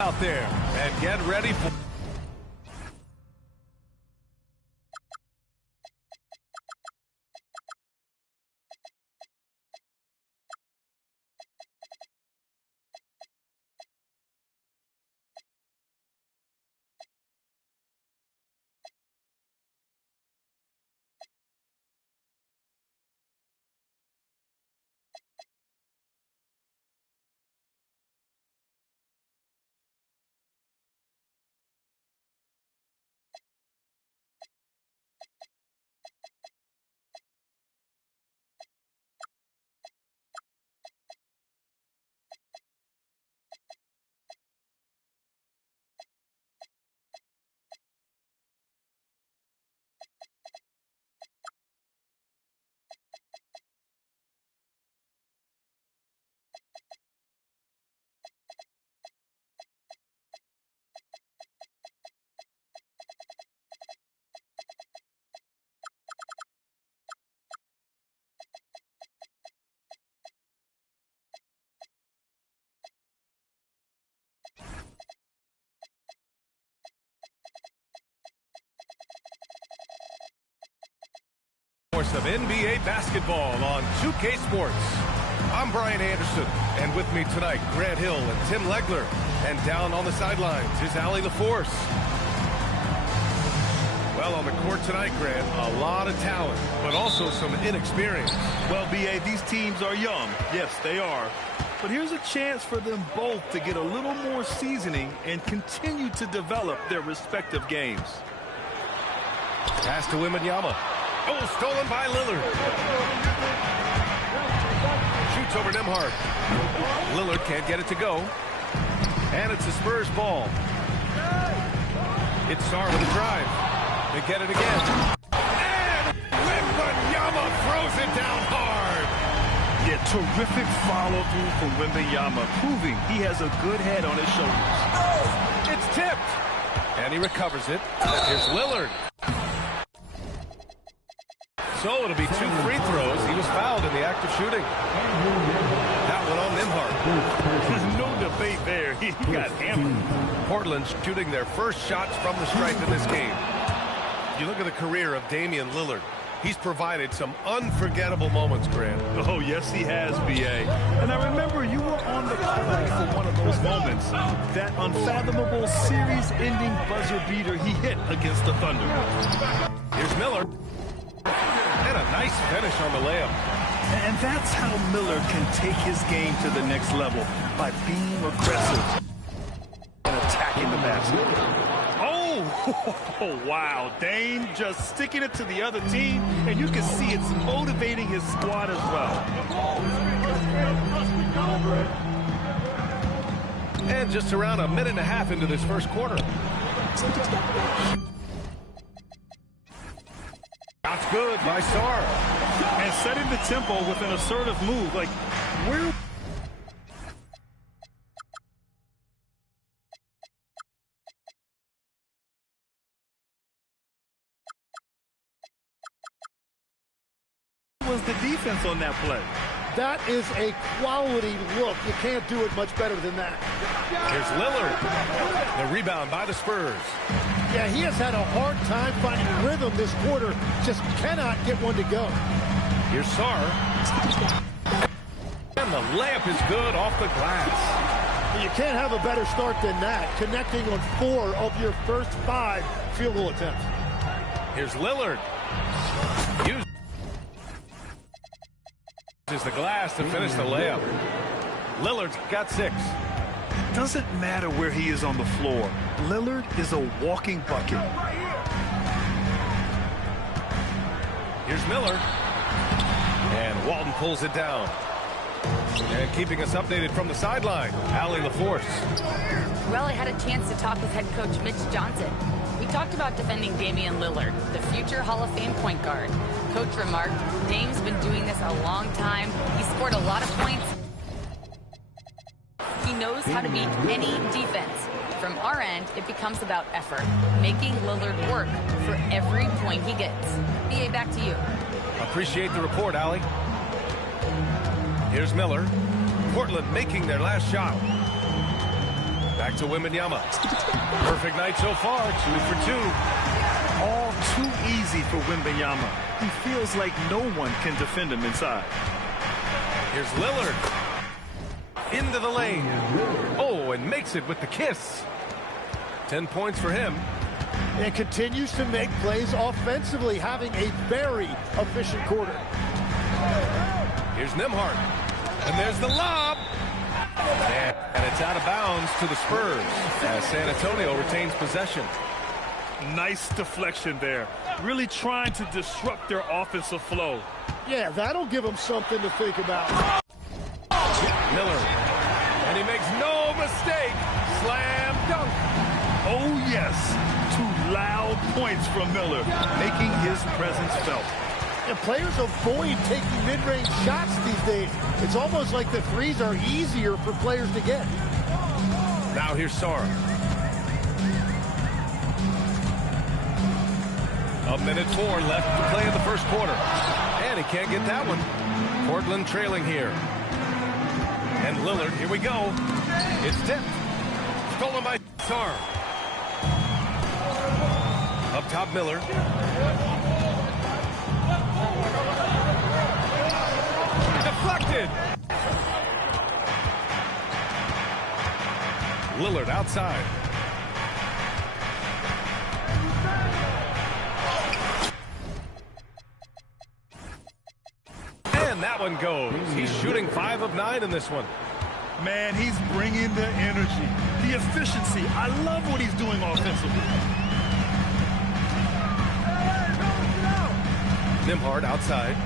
out there and get ready for... of NBA basketball on 2K Sports. I'm Brian Anderson, and with me tonight, Grant Hill and Tim Legler. And down on the sidelines is Allie LaForce. Well, on the court tonight, Grant, a lot of talent, but also some inexperience. Well, B.A., these teams are young. Yes, they are. But here's a chance for them both to get a little more seasoning and continue to develop their respective games. Pass to Wembanyama. Oh, stolen by Lillard. Shoots over Nembhard. Lillard can't get it to go. And it's the Spurs ball. It's Sarr with a drive. They get it again. And Wembanyama throws it down hard. Yeah, terrific follow-through from Wembanyama, proving he has a good head on his shoulders. Oh, it's tipped. And he recovers it. Here's Lillard. So it'll be 2 free throws. He was fouled in the act of shooting. That one on Nembhard. There's no debate there. He got hammered. Portland's shooting their first shots from the stripe in this game. You look at the career of Damian Lillard. He's provided some unforgettable moments, Grant. Oh, yes, he has, B.A. And I remember you were on the court for one of those moments. That unfathomable series-ending buzzer beater he hit against the Thunder. Here's Miller. And a nice finish on the layup. And that's how Miller can take his game to the next level, by being aggressive and attacking the basket. Oh, wow. Dame just sticking it to the other team, and you can see it's motivating his squad as well. And just around a minute and a half into this first quarter. That's good by Sarr. And setting the tempo with an assertive move. Like, where... was the defense on that play? That is a quality look. You can't do it much better than that. Here's Lillard. The rebound by the Spurs. Yeah, he has had a hard time finding rhythm this quarter. Just cannot get one to go. Here's Sarr. And the layup is good off the glass. You can't have a better start than that. Connecting on 4 of your first 5 field goal attempts. Here's Lillard. Uses the glass to finish the layup. Lillard's got 6. Doesn't matter where he is on the floor. Lillard is a walking bucket. Here's Miller. And Walton pulls it down. And keeping us updated from the sideline, Allie LaForce. Well, I had a chance to talk with head coach Mitch Johnson. We talked about defending Damian Lillard, the future Hall of Fame point guard. Coach remarked, Dame's been doing this a long time. He scored a lot of points. He knows how to beat any defense. From our end, it becomes about effort, making Lillard work for every point he gets. BA, back to you. Appreciate the report, Allie. Here's Miller. Portland making their last shot. Back Back to Wembanyama. Perfect night so far, 2 for 2. All too easy for Wembanyama. He feels like no one can defend him inside. Here's Lillard. Into the lane. Oh, and makes it with the kiss. 10 points for him. And continues to make plays offensively, having a very efficient quarter. Here's Nembhard. And there's the lob. And it's out of bounds to the Spurs as San Antonio retains possession. Nice deflection there. Really trying to disrupt their offensive flow. Yeah, that'll give them something to think about. Miller. And he makes no mistake. Slam dunk. Oh, yes. 2 loud points from Miller, making his presence felt. And players avoid taking mid-range shots these days. It's almost like the threes are easier for players to get. Now here's Sara. A minute 4 left to play in the first quarter. And he can't get that one. Portland trailing here. And Lillard, here we go. It's tipped. Stolen by Sara. Up top, Miller. Deflected. Lillard outside. And that one goes. He's shooting 5 of 9 in this one. Man, he's bringing the energy, the efficiency. I love what he's doing offensively. Nembhard outside.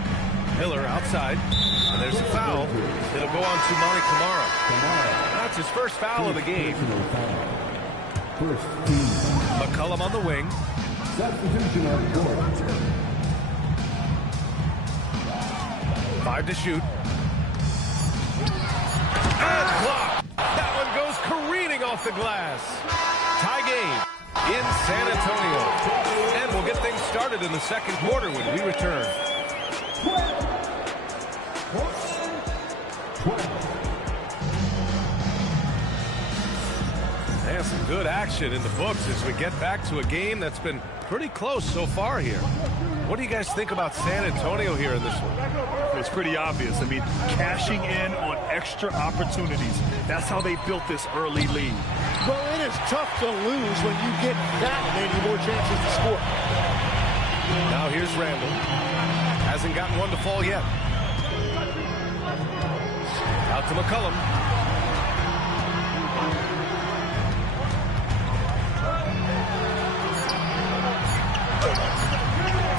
Miller outside. And there's a foul. It'll go on to Monty Kamara. That's his first foul of the game. McCollum on the wing. Substitution on court. 5 to shoot. And blocked. That one goes careening off the glass. Tie game in San Antonio. And we'll get things started in the second quarter when we return. And some good action in the books as we get back to a game that's been pretty close so far here. What do you guys think about San Antonio here in this one? It's pretty obvious. I mean, cashing in on extra opportunities. That's how they built this early lead. Well, it is tough to lose when you get that many more chances to score. Now here's Randall. Hasn't gotten one to fall yet. Out to McCollum.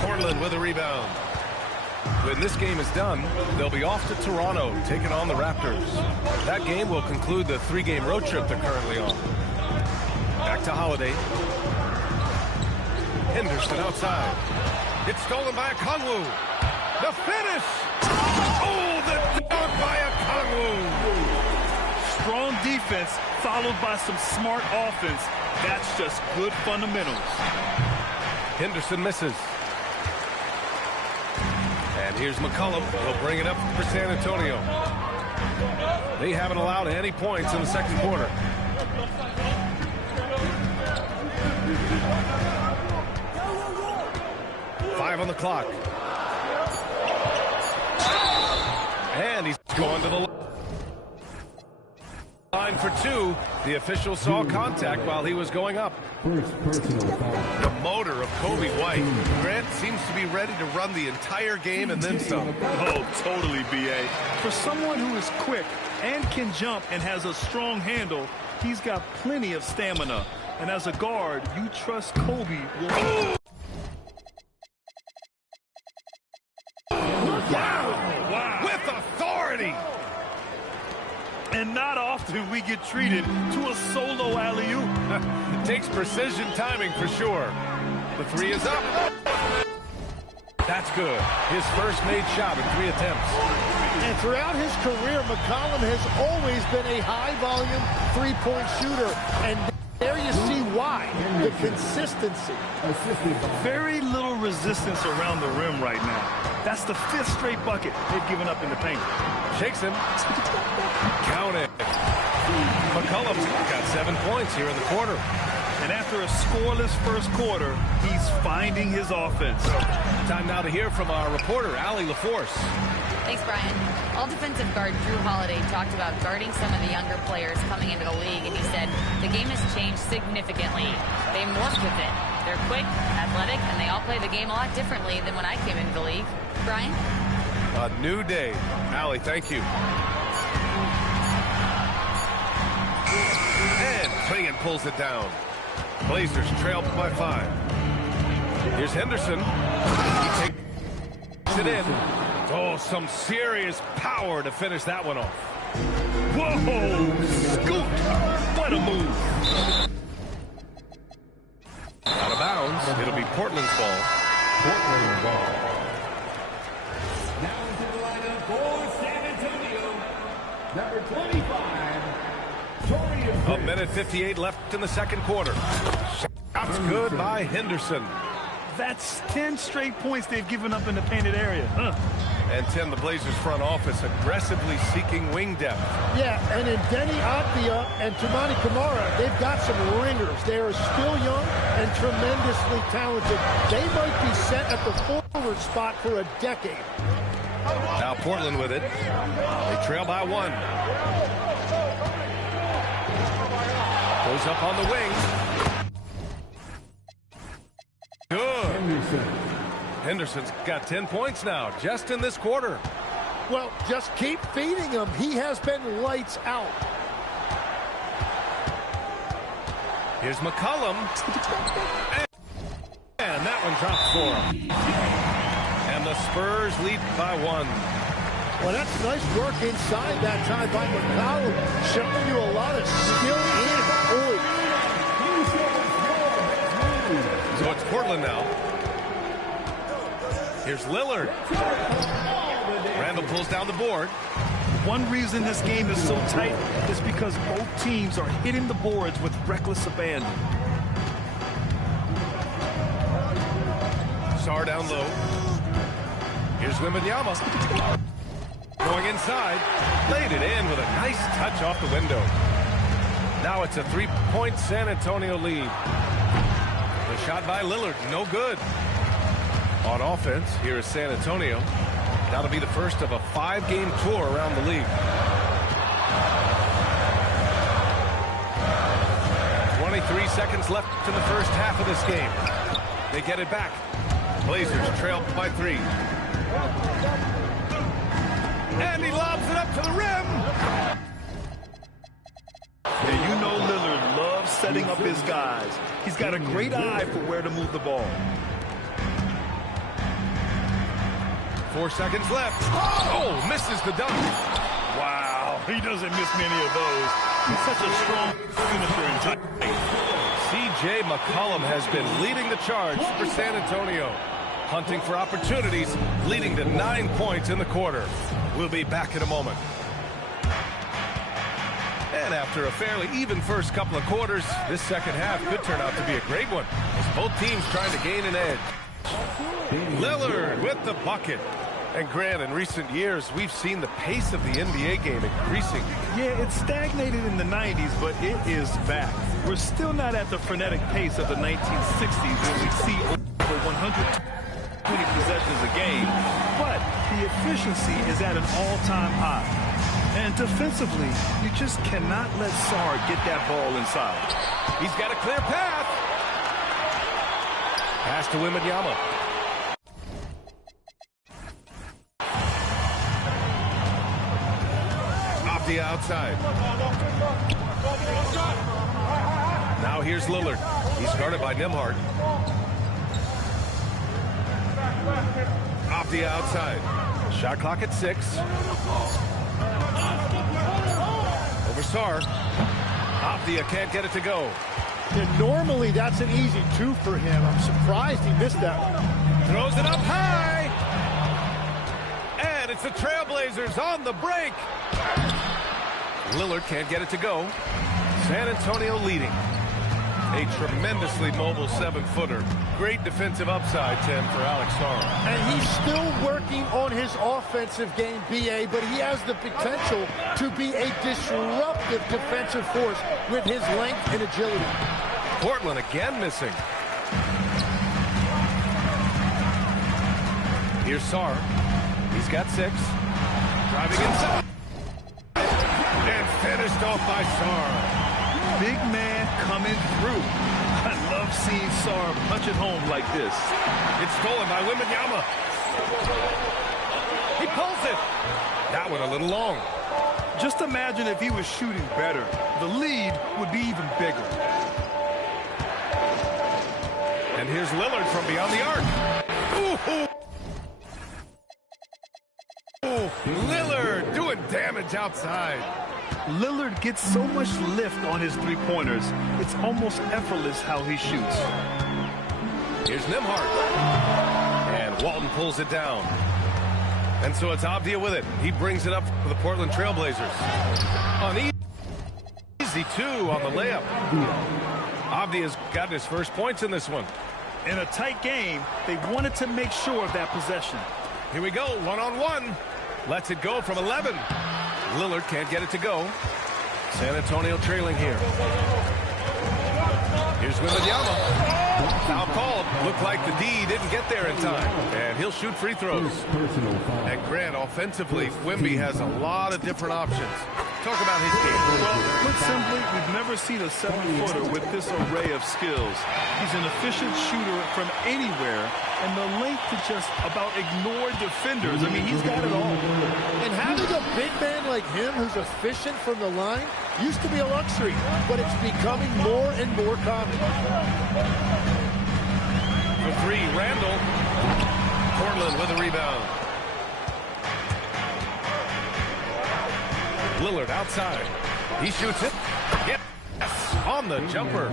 Portland with a rebound. When this game is done, they'll be off to Toronto, taking on the Raptors. That game will conclude the 3-game road trip they're currently on. Back to Holiday. Henderson outside. It's stolen by Okongwu. The finish! Oh, the dunk by Okongwu! Strong defense followed by some smart offense. That's just good fundamentals. Henderson misses. And here's McCollum. He'll bring it up for San Antonio. They haven't allowed any points in the second quarter. Five on the clock. And he's going to the line for 2. The official saw contact while he was going up. First personal foul. The motor of Coby White. Grant seems to be ready to run the entire game and then some. Oh, totally, B.A. For someone who is quick and can jump and has a strong handle, he's got plenty of stamina. And as a guard, you trust Coby will... Wow! With authority! And not often we get treated to a solo alley-oop. Takes precision timing for sure. The 3 is up. That's good. His first made shot in 3 attempts. And throughout his career, McCollum has always been a high-volume three-point shooter. And there you see why. The consistency. Very little resistance around the rim right now. That's the 5th straight bucket they've given up in the paint. Shakes him. Count it. McCollum got 7 points here in the quarter. And after a scoreless first quarter, he's finding his offense. Time now to hear from our reporter, Allie LaForce. Thanks, Brian. All defensive guard Drew Holiday talked about guarding some of the younger players coming into the league, and he said the game has changed significantly. They morphed with it. They're quick, athletic, and they all play the game a lot differently than when I came into the league. Brian? A new day. Allie, thank you. And Clingan pulls it down. Blazers trail by 5. Here's Henderson. He takes it in. Oh, some serious power to finish that one off. Whoa! Scoot! What a move! Out of bounds. It'll be Portland's ball. Portland ball. Now into the lineup for San Antonio. Number 25, Torian A minute 58 left in the second quarter. Shots good by Henderson. That's 10 straight points they've given up in the painted area. And Tim, the Blazers front office aggressively seeking wing depth. Yeah, and in Denny Avdia and Toumani Camara, they've got some ringers. They are still young and tremendously talented. They might be set at the forward spot for a decade. Now Portland with it. They trail by 1. Goes up on the wing. Good. Henderson's got 10 points now, just in this quarter. Well, just keep feeding him. He has been lights out. Here's McCollum. And that one dropped for him. And the Spurs lead by 1. Well, that's nice work inside that time by McCollum, showing you a lot of skill and poise. So it's Portland now. Here's Lillard. Randall pulls down the board. One reason this game is so tight is because both teams are hitting the boards with reckless abandon. Sarr down low. Here's Wembanyama. Going inside. Laid it in with a nice touch off the window. Now it's a 3-point San Antonio lead. The shot by Lillard, no good. On offense, here is San Antonio. That'll be the first of a 5-game tour around the league. 23 seconds left in the first half of this game. They get it back. Blazers trail by 3. And he lobs it up to the rim. And you know Lillard loves setting up his guys. He's got a great eye for where to move the ball. 4 seconds left. Oh, misses the dunk. Wow, he doesn't miss many of those. He's such a strong finisher in tight. C.J. McCollum has been leading the charge for San Antonio. Hunting for opportunities, leading to 9 points in the quarter. We'll be back in a moment. And after a fairly even first couple of quarters, this second half could turn out to be a great one, as both teams trying to gain an edge. Lillard with the bucket. And Grant, in recent years, we've seen the pace of the NBA game increasing. Yeah, it stagnated in the 90s, but it is back. We're still not at the frenetic pace of the 1960s when we see over 120 possessions a game, but the efficiency is at an all-time high. And defensively, you just cannot let Sarr get that ball inside. He's got a clear path. Pass to Wembanyama. Off the outside. Now here's Lillard. He's guarded by Nembhard. Off the outside. Shot clock at 6. Over Sarr. Avdia can't get it to go. And normally that's an easy 2 for him. I'm surprised he missed that one. Throws it up high. And it's the Trailblazers on the break. Lillard can't get it to go. San Antonio leading. A tremendously mobile 7-footer. Great defensive upside, Tim, for Alex Sara. And he's still working on his offensive game, B.A., but he has the potential to be a disruptive defensive force with his length and agility. Portland again missing. Here's Sara. He's got 6. Driving inside. And finished off by Sara. Big man coming through. I love seeing Sara punch it home like this. It's stolen by Wembanyama. He pulls it. That one a little long. Just imagine if he was shooting better. The lead would be even bigger. And here's Lillard from beyond the arc. Ooh. Ooh. Lillard doing damage outside. Lillard gets so much lift on his three-pointers. It's almost effortless how he shoots. Here's Nembhard. And Walton pulls it down. And so it's Avdija with it. He brings it up for the Portland Trailblazers. On easy 2 on the layup. Avdija's got his first points in this one. In a tight game, they wanted to make sure of that possession. Here we go, one-on-one. Lets it go from 11. Lillard can't get it to go. San Antonio trailing here. Here's Wembanyama. Foul called. Looked like the D didn't get there in time. And he'll shoot free throws. And Grant, offensively, Wemby has a lot of different options. Talk about his game. Well, put simply, we've never seen a 7-footer with this array of skills. He's an efficient shooter from anywhere, and the length to just about ignore defenders. I mean, he's got it all. And having a big man like him who's efficient from the line used to be a luxury, but it's becoming more and more common. For 3, Randall. Portland with a rebound. Lillard outside. He shoots it. Yes, on the jumper.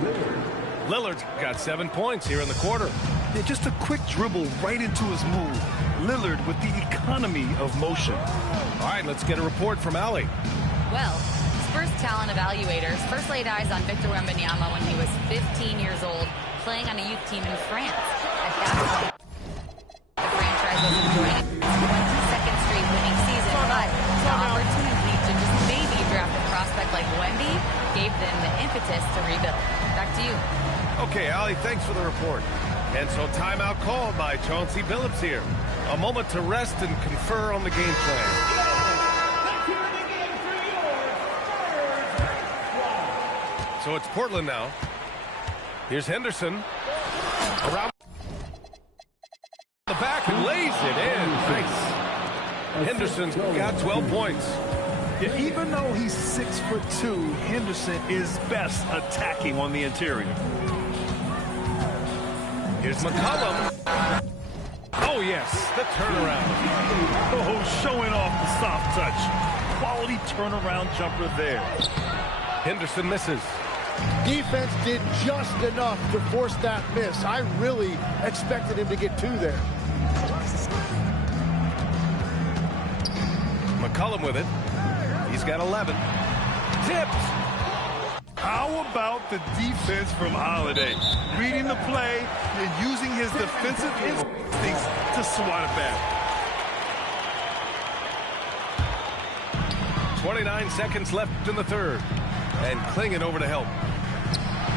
Lillard's got 7 points here in the quarter. Yeah, just a quick dribble right into his move. Lillard with the economy of motion. All right, let's get a report from Allie. Well, Spurs talent evaluators first laid eyes on Victor Wembanyama when he was 15 years old, playing on a youth team in France. At that point, the franchise was enjoying its 22nd straight winning season, but the opportunity to just maybe draft a prospect like Wemby gave them the impetus to rebuild. Back to you. Okay, Allie, thanks for the report. And so timeout called by Chauncey Billups here. A moment to rest and confer on the game plan. So it's Portland now. Here's Henderson. Around the back and lays it in. Nice. Henderson's got 12 points. Yeah, even though he's 6'2", Henderson is best attacking on the interior. Here's McCollum. Oh, yes, the turnaround. Oh, showing off the soft touch. Quality turnaround jumper there. Henderson misses. Defense did just enough to force that miss. I really expected him to get 2 there. McCollum with it. He's got 11. Tipped. How about the defense from Holiday? Reading the play and using his defensive instincts to swat it back. 29 seconds left in the third. And Klingon over to help.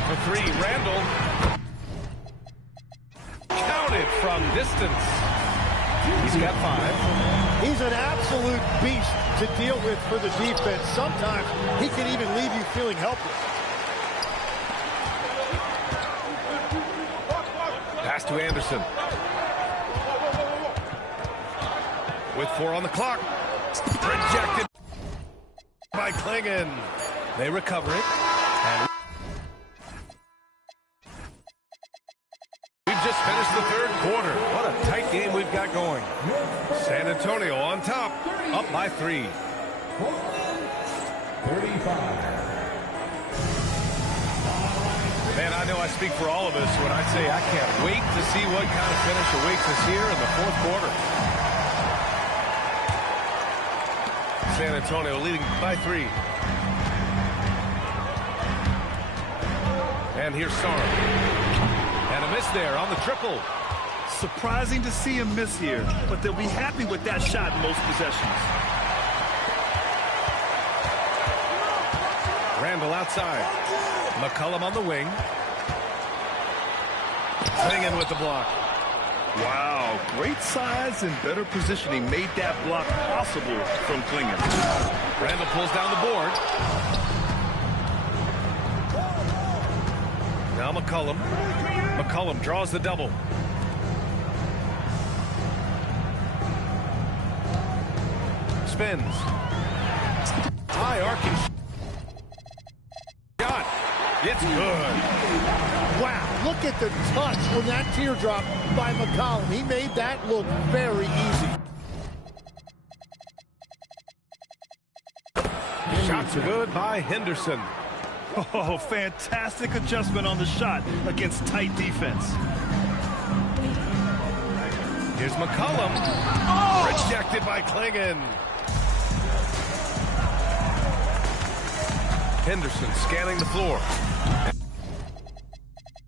For 3, Randall. Counted from distance. He's got 5. He's an absolute beast to deal with for the defense. Sometimes he can even leave you feeling helpless. Pass to Anderson. With 4 on the clock. Rejected by Klingon. They recover it. And we've just finished the third quarter. What a tight game we've got going. San Antonio on top, up by 3. 35. Man, I know I speak for all of us when I say I can't wait to see what kind of finish awaits us here in the fourth quarter. San Antonio leading by 3. And here's Sarr. And a miss there on the triple. Surprising to see him miss here, but they'll be happy with that shot in most possessions. Randall outside. McCollum on the wing. Clingan with the block. Wow, great size and better positioning made that block possible from Clingan. Randall pulls down the board. Now McCollum. McCollum draws the double. Spins. High arcing shot. It's good. Wow, look at the touch when that teardrop by McCollum. He made that look very easy. Shots good by Henderson. Oh, fantastic adjustment on the shot against tight defense. Here's McCollum. Oh! Rejected by Clingan. Henderson scanning the floor.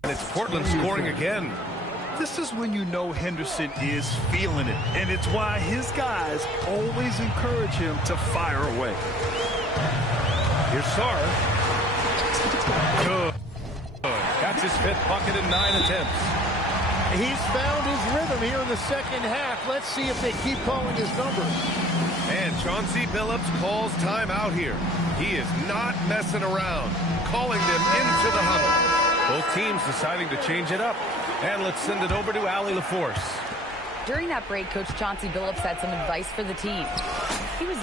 And it's Portland scoring again. This is when you know Henderson is feeling it, and it's why his guys always encourage him to fire away. Here's Sarr. Good. That's his fifth bucket in 9 attempts. He's found his rhythm here in the second half. Let's see if they keep calling his numbers. And Chauncey Billups calls timeout here. He is not messing around, calling them into the huddle. Both teams deciding to change it up. And let's send it over to Allie LaForce. During that break, Coach Chauncey Billups had some advice for the team. He was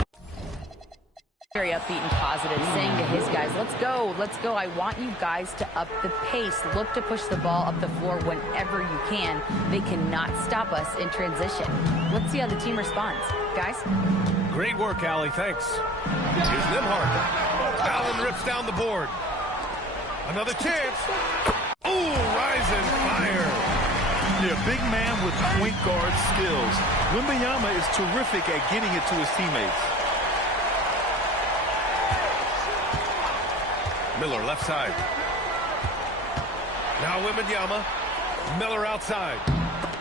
very upbeat and positive, saying to his guys, let's go. I want you guys to up the pace. Look to push the ball up the floor whenever you can. They cannot stop us in transition. Let's see how the team responds. Guys? Great work, Allie. Thanks. Here's Nembhard. Allen rips down the board. Another chance. Ooh, rise and fire. Yeah, big man with point guard skills. Wembanyama is terrific at getting it to his teammates. Miller left side. Now Wembanyama. Miller outside.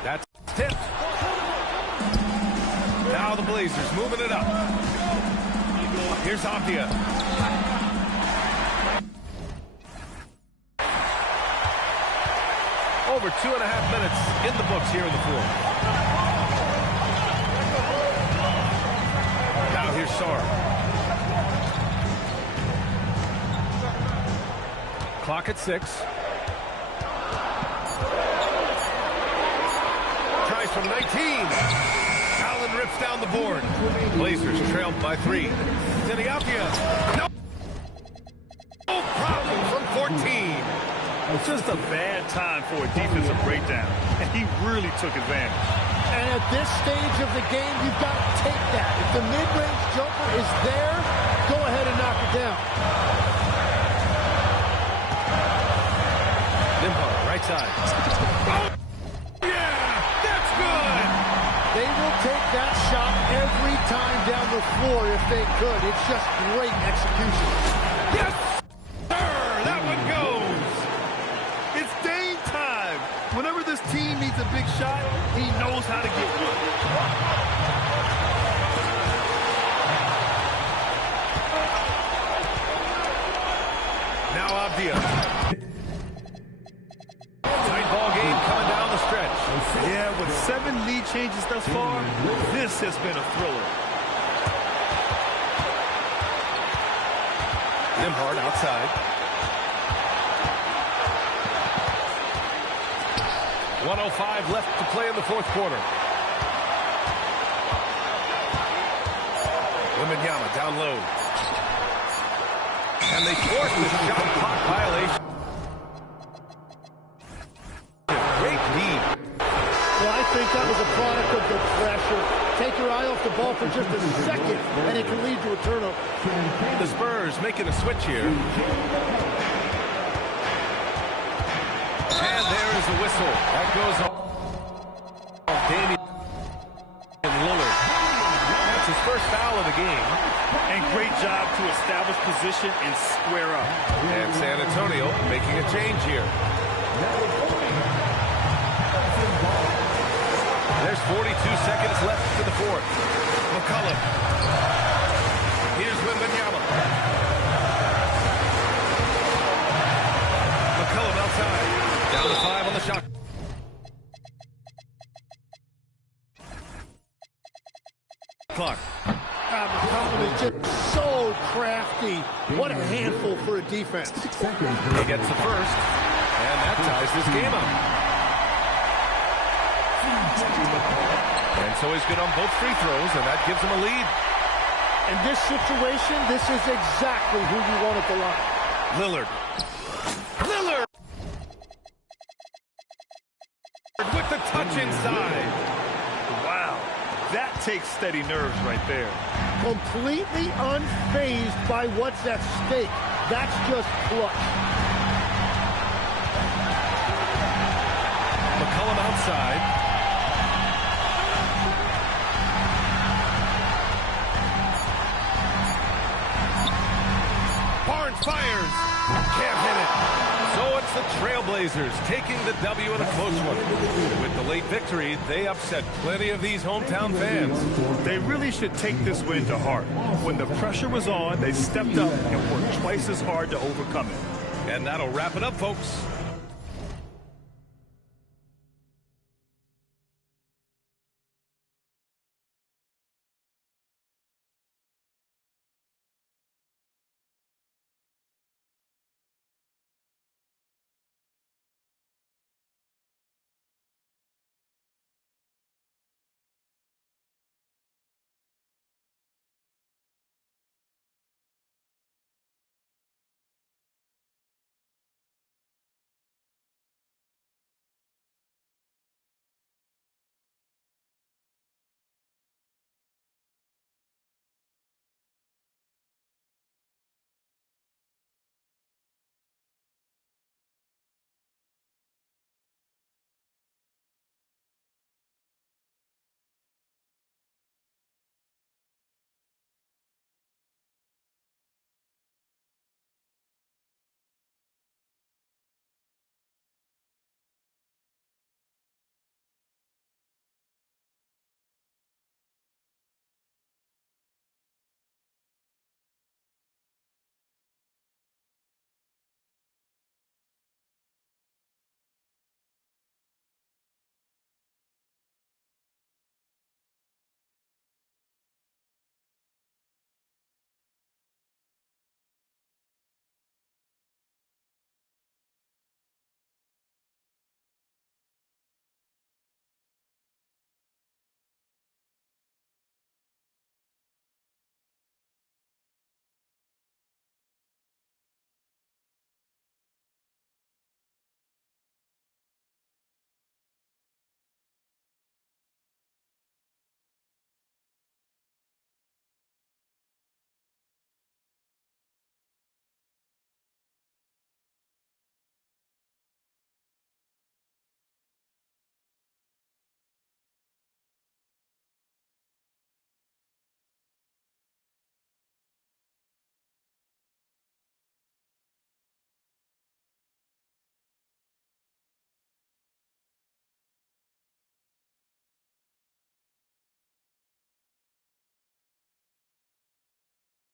That's tipped. Now the Blazers moving it up. Here's Avdia. Over 2.5 minutes in the books here in the fourth. Now here's Sarr. Clock at 6. Tries from 19. Allen rips down the board. Blazers trailed by 3. Denny Avdia. No problem from 14. It's just a bad time for a defensive breakdown, and he really took advantage. And at this stage of the game, you've got to take that. If the mid-range jumper is there, go ahead and knock it down. Nembhard, right side. Oh, yeah, that's good. They will take that shot every time down the floor if they could. It's just great execution. Yes, sir, that one goes. It's Dame time. Whenever this team needs a big shot, he knows how to get one. Now Avdia. Tight ball game coming down the stretch. Yeah, with 7 lead changes thus far, this has been a thriller. Nembhard outside. 1:05 left to play in the fourth quarter. Wembanyama down low. And they force the shot clock violation. Great lead. Well, I think that was a product of the pressure. Take your eye off the ball for just a second, and it can lead to a turnover. The Spurs making a switch here. And there is a whistle. That goes on Damian Lillard. That's his first first foul of the game. And great job to establish position and square up. And San Antonio making a change here. There's 42 seconds left to the fourth. McCollum. Here's Wembanyama. McCollum outside. Down to 5 on the shot. Clock. McCollum is just so crafty. What a handful for a defense. He gets the first, and that ties this game up. And so he's good on both free throws, and that gives him a lead. In this situation, this is exactly who you want at the line. Lillard. Lillard! With the touch inside. Wow. That takes steady nerves right there. Completely unfazed by what's at stake. That's just clutch. McCollum outside. Barnes fires. Can't hit it. So it's the Trailblazers taking the W in a close one. With the late victory, they upset plenty of these hometown fans. They really should take this win to heart. When the pressure was on, they stepped up and worked twice as hard to overcome it. And that'll wrap it up, folks.